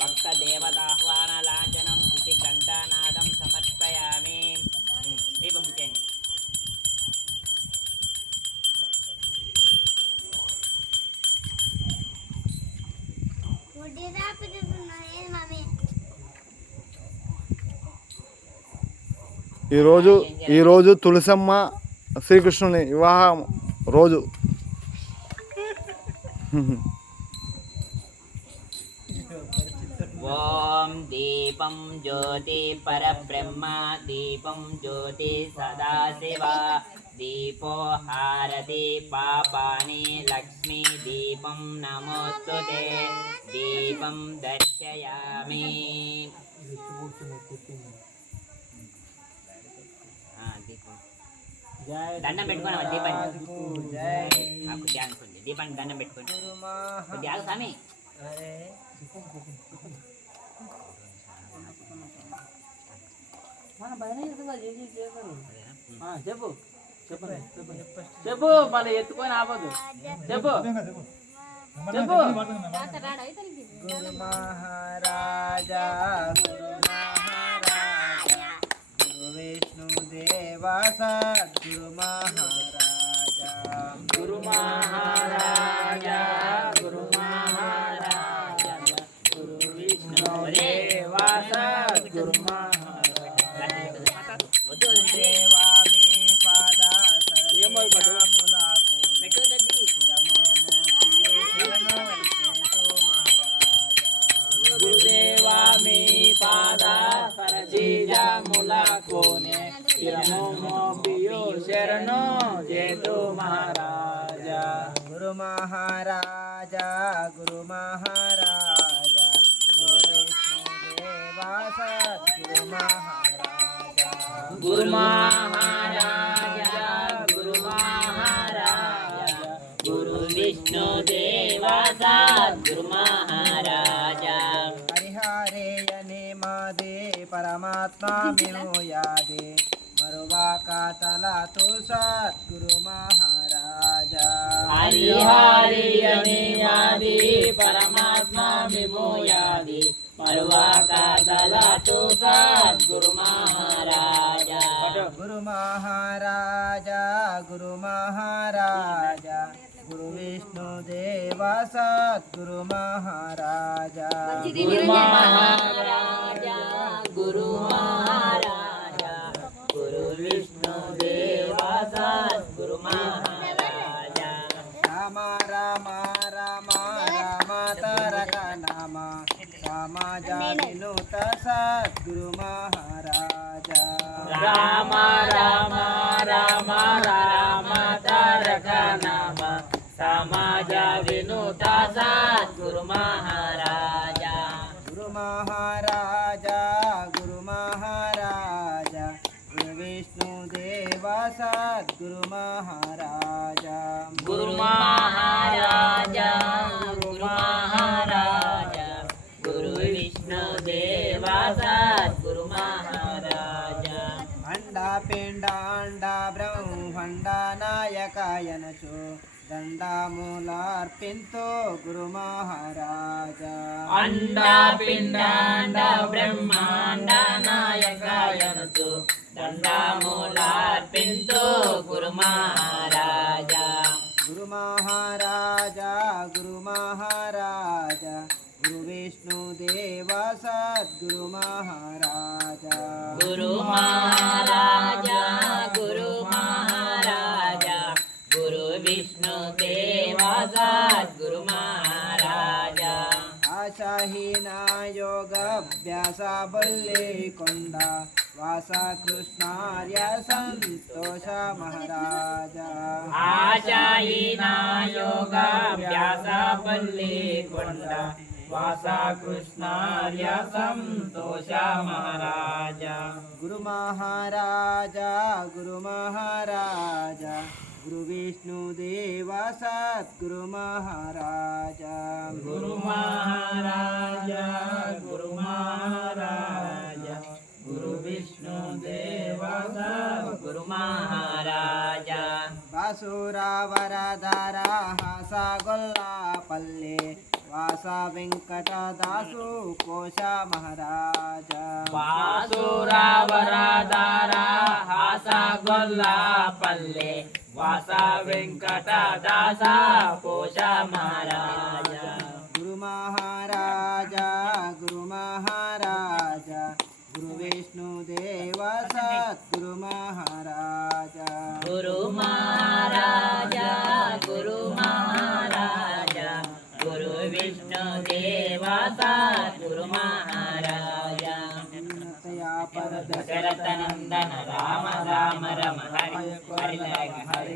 భక్తదేవతాహ్వానలాంఛనం ఇది ఘంటానాదం సమర్పయామి. దీపం ముఖ్యంగా ఈరోజు తులసమ్మ శ్రీకృష్ణుని వివాహం రోజు. ఓం దీపం జ్యోతి పరబ్రహ్మ దీపం జ్యోతి సదాశివ దీపో హారతి పాపాని లక్ష్మీ దీపం నమోస్తుతే దీపం దర్శయామి. దండం పెట్టుకోండి దీపాన్ని. దీపాన్ని దండం పెట్టుకోండి. స్వామి చెప్పు చెప్పు మళ్ళీ ఎత్తుకొని ఆపదు. చెప్పు చెప్పు. గురు మహారాజా గురు విష్ణుదేవా సద్గురు మహారాజా గురు మహారాజా గురు మహారాజా గురు విష్ణుదేవా సద్గురు గురుదేవా మీ పాద సరజీజములకోనే శిరమోపియో శరణో జేతు మహారాజా. గురు మహారాజా గురు మహారాజా గురు విష్ణుదేవా సద్గురు మహారాజా గురు మహారాజా గురు మహారాజా గురు విష్ణుదేవా సద్గురు మహారాజా. హరిహరేయనే మాదే పరమాత్మా మేము యాదే మరువాక తలతో సద్గురు మహారాజా. హరిహరియనే మాదే పరమాత్మా మేము యాదే మరువాక తలతో సద్గురు మహారాజా. గురు మహారాజా గురు మహారాజా గురు విష్ణుదేవా సద్గురు మహారాజా. గురు మహారాజా గురు మహారాజా గురు విష్ణుదేవా సద్గురు మహారాజా. రామ రామ రామ రామ తారక నామ సమాజ వినుత సద్గురు మహారాజా. రామ రామ రామ రామ తారక నామ సమాజ వినుత సద్గురు మహారాజా. గురు మహారాజా గురు మహారాజా గురు విష్ణుదేవా సద్గురు మహారాజా. గురు మహారాజా గురు మహారాజా గురు విష్ణుదేవా సద్గురు మహారాజా. అండా పిండాండ బ్రహ్మండ నాయకాయనచు దండములార్పింతో గురు మహారాజా. అండా పిండాండ బ్రహ్మాండ నాయకాయనతు దండములార్పింతో గురు మహారాజా. గురు మహారాజా గురు మహారాజా గురు విష్ణుదేవా సద్గురు మహారాజా. గురు మహారాజా గురు మహారాజా గురు విష్ణుదేవా సద్గురు మహారాజా. ఆశాహీన యోగాభ్యాస బల్లే కొండ వాస కృష్ణార్య సంతోష మహారాజా. ఆశాహీన యోగాభ్యాస బల్లే కొండ వాస కృష్ణార్య సంతోష మహారాజా. గురు మహారాజా గురు మహారాజా గురు విష్ణుదేవా సద్గురు మహారాజా. గురు మహారాజా గురు మహారాజా గురు విష్ణుదేవా సద్గురు మహారాజా. బాసురా వరదరా హాస గొల్లా పల్లె వాస వెంకటదాసు కోశ మహారాజ వాసురావరదార హాస గొల్లపల్లె వాస వెంకటదాస కోశ మహారాజ గురు మహారాజా గురు మహారాజా గురు విష్ణుదేవ సద్గురు మహారాజా గురు మహారాజా గురు మహారాజా గురు విష్ణుదేవ సద్గురు మహారాజా దశరథ నందన రామ రామ రమ హరి హరి హరి